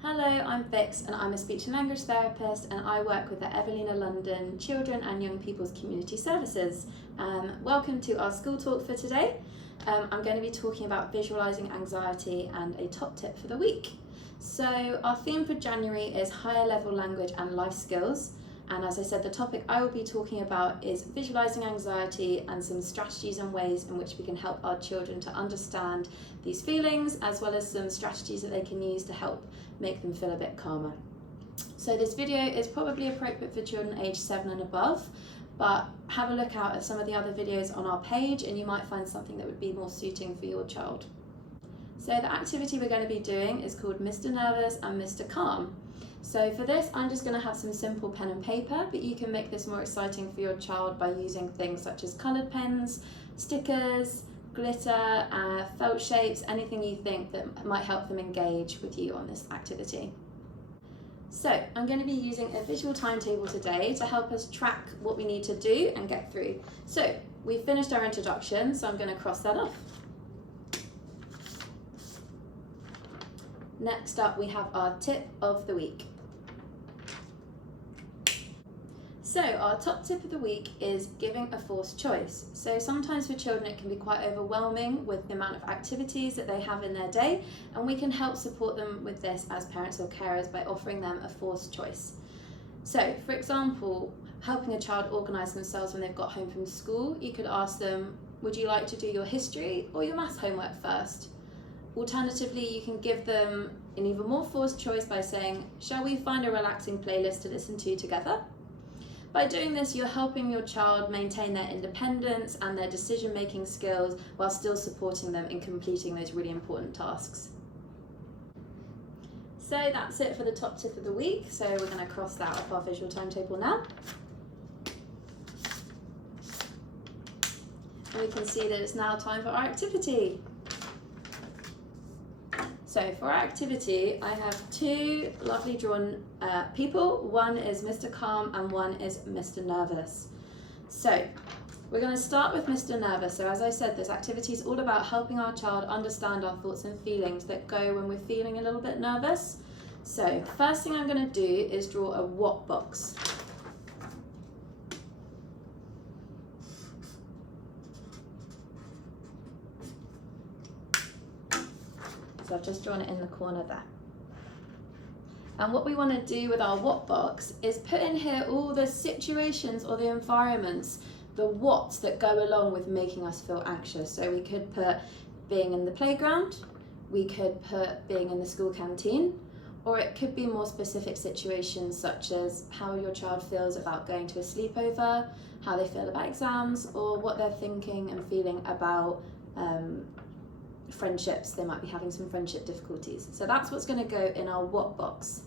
Hello, I'm Vix and I'm a speech and language therapist and I work with the Evelina London Children and Young People's Community Services. Welcome to our school talk for today. I'm going to be talking about visualising anxiety and a top tip for the week. So our theme for January is higher level language and life skills. And as I said, the topic I will be talking about is visualising anxiety and some strategies and ways in which we can help our children to understand these feelings, as well as some strategies that they can use to help make them feel a bit calmer. So this video is probably appropriate for children aged 7 and above, but have a look out at some of the other videos on our page and you might find something that would be more suiting for your child. So the activity we're going to be doing is called Mr. Nervous and Mr. Calm. So for this, I'm just going to have some simple pen and paper, but you can make this more exciting for your child by using things such as coloured pens, stickers, glitter, felt shapes, anything you think that might help them engage with you on this activity. So I'm going to be using a visual timetable today to help us track what we need to do and get through. So we've finished our introduction, so I'm going to cross that off. Next up, we have our tip of the week. So our top tip of the week is giving a forced choice. So sometimes for children it can be quite overwhelming with the amount of activities that they have in their day, and we can help support them with this as parents or carers by offering them a forced choice. So for example, helping a child organise themselves when they've got home from school, you could ask them, would you like to do your history or your maths homework first? Alternatively, you can give them an even more forced choice by saying, shall we find a relaxing playlist to listen to together? By doing this, you're helping your child maintain their independence and their decision-making skills while still supporting them in completing those really important tasks. So that's it for the top tip of the week. So we're going to cross that off our visual timetable now. And we can see that it's now time for our activity. So for our activity, I have two lovely drawn people. One is Mr. Calm and one is Mr. Nervous. So we're going to start with Mr. Nervous. So as I said, this activity is all about helping our child understand our thoughts and feelings that go when we're feeling a little bit nervous. So first thing I'm going to do is draw a what box. So I've just drawn it in the corner there. And what we want to do with our what box is put in here all the situations or the environments, the whats that go along with making us feel anxious. So we could put being in the playground, we could put being in the school canteen, or it could be more specific situations such as how your child feels about going to a sleepover, how they feel about exams, or what they're thinking and feeling about friendships. They might be having some friendship difficulties. So that's what's going to go in our what box.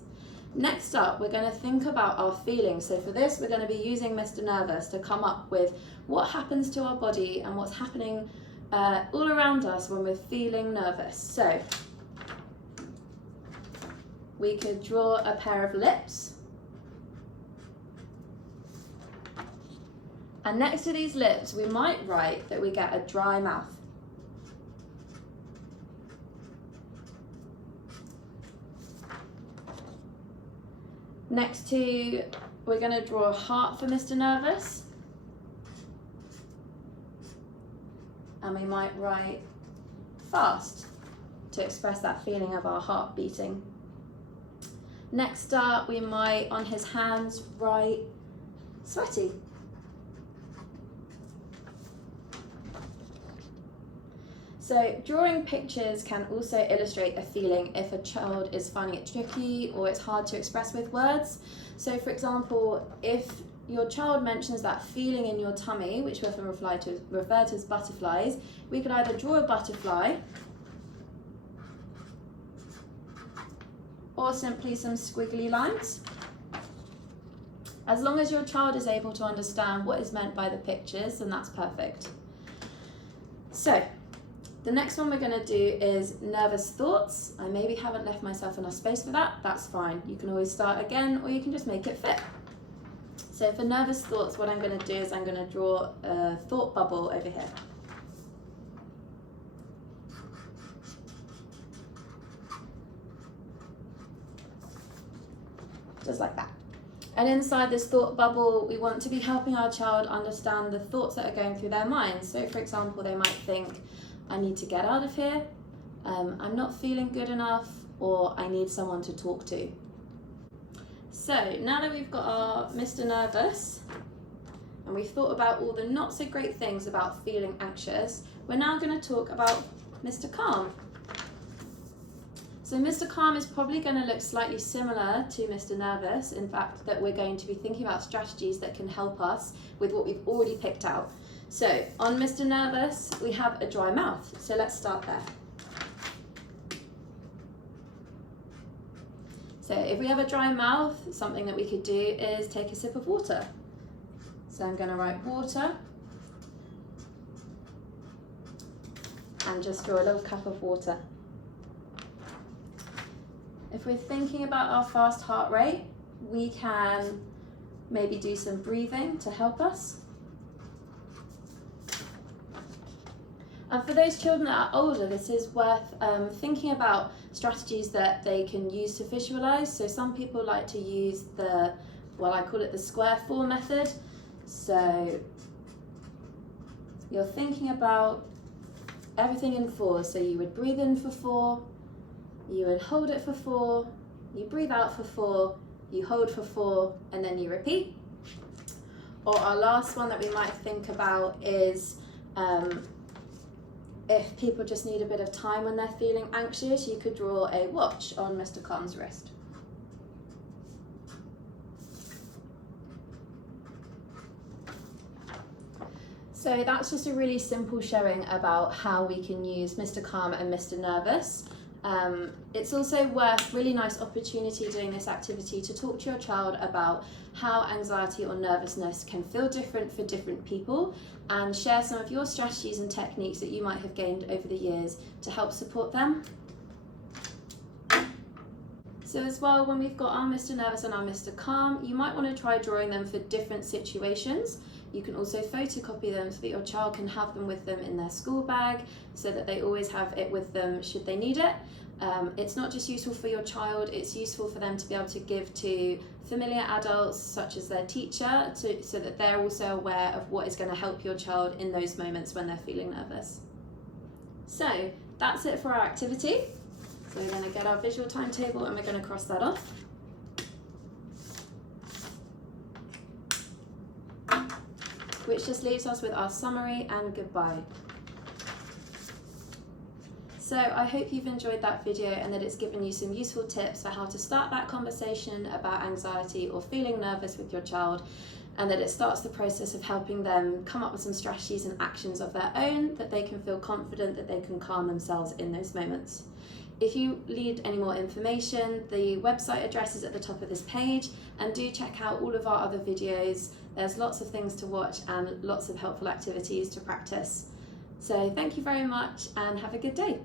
Next up, we're going to think about our feelings. So for this, we're going to be using Mr. Nervous to come up with what happens to our body and what's happening all around us when we're feeling nervous. So we could draw a pair of lips. And next to these lips, we might write that we get a dry mouth. Next to, we're going to draw a heart for Mr. Nervous. And we might write fast to express that feeling of our heart beating. Next up, we might, on his hands, write sweaty. So drawing pictures can also illustrate a feeling if a child is finding it tricky or it's hard to express with words. So for example, if your child mentions that feeling in your tummy, which we often refer to as butterflies, we could either draw a butterfly or simply some squiggly lines. As long as your child is able to understand what is meant by the pictures, then that's perfect. So the next one we're going to do is nervous thoughts. I maybe haven't left myself enough space for that. That's fine. You can always start again, or you can just make it fit. So for nervous thoughts, what I'm going to do is I'm going to draw a thought bubble over here. just like that. And inside this thought bubble, we want to be helping our child understand the thoughts that are going through their minds. So for example, they might think, I need to get out of here, I'm not feeling good enough, or I need someone to talk to. So now that we've got our Mr. Nervous, and we've thought about all the not so great things about feeling anxious, we're now going to talk about Mr. Calm. So Mr. Calm is probably going to look slightly similar to Mr. Nervous, in fact that we're going to be thinking about strategies that can help us with what we've already picked out. So on Mr. Nervous, we have a dry mouth, so let's start there. So if we have a dry mouth, something that we could do is take a sip of water. So I'm going to write water and just draw a little cup of water. If we're thinking about our fast heart rate, we can maybe do some breathing to help us. And for those children that are older, this is worth thinking about strategies that they can use to visualize. So some people like to use the, well, I call it the square 4 method. So you're thinking about everything in 4. So you would breathe in for 4, you would hold it for 4, you breathe out for 4, you hold for 4, and then you repeat. Or our last one that we might think about is if people just need a bit of time when they're feeling anxious, you could draw a watch on Mr. Calm's wrist. So that's just a really simple showing about how we can use Mr. Calm and Mr. Nervous. It's also worth, really nice opportunity doing this activity to talk to your child about how anxiety or nervousness can feel different for different people, and share some of your strategies and techniques that you might have gained over the years to help support them. So as well, when we've got our Mr. Nervous and our Mr. Calm, you might want to try drawing them for different situations. You can also photocopy them so that your child can have them with them in their school bag, so that they always have it with them should they need it. It's not just useful for your child, it's useful for them to be able to give to familiar adults such as their teacher, so that they're also aware of what is going to help your child in those moments when they're feeling nervous. So that's it for our activity. So we're going to get our visual timetable and we're going to cross that off. Which just leaves us with our summary and goodbye. So I hope you've enjoyed that video and that it's given you some useful tips for how to start that conversation about anxiety or feeling nervous with your child, and that it starts the process of helping them come up with some strategies and actions of their own that they can feel confident that they can calm themselves in those moments. If you need any more information, the website address is at the top of this page, and do check out all of our other videos. There's lots of things to watch and lots of helpful activities to practice. So thank you very much and have a good day.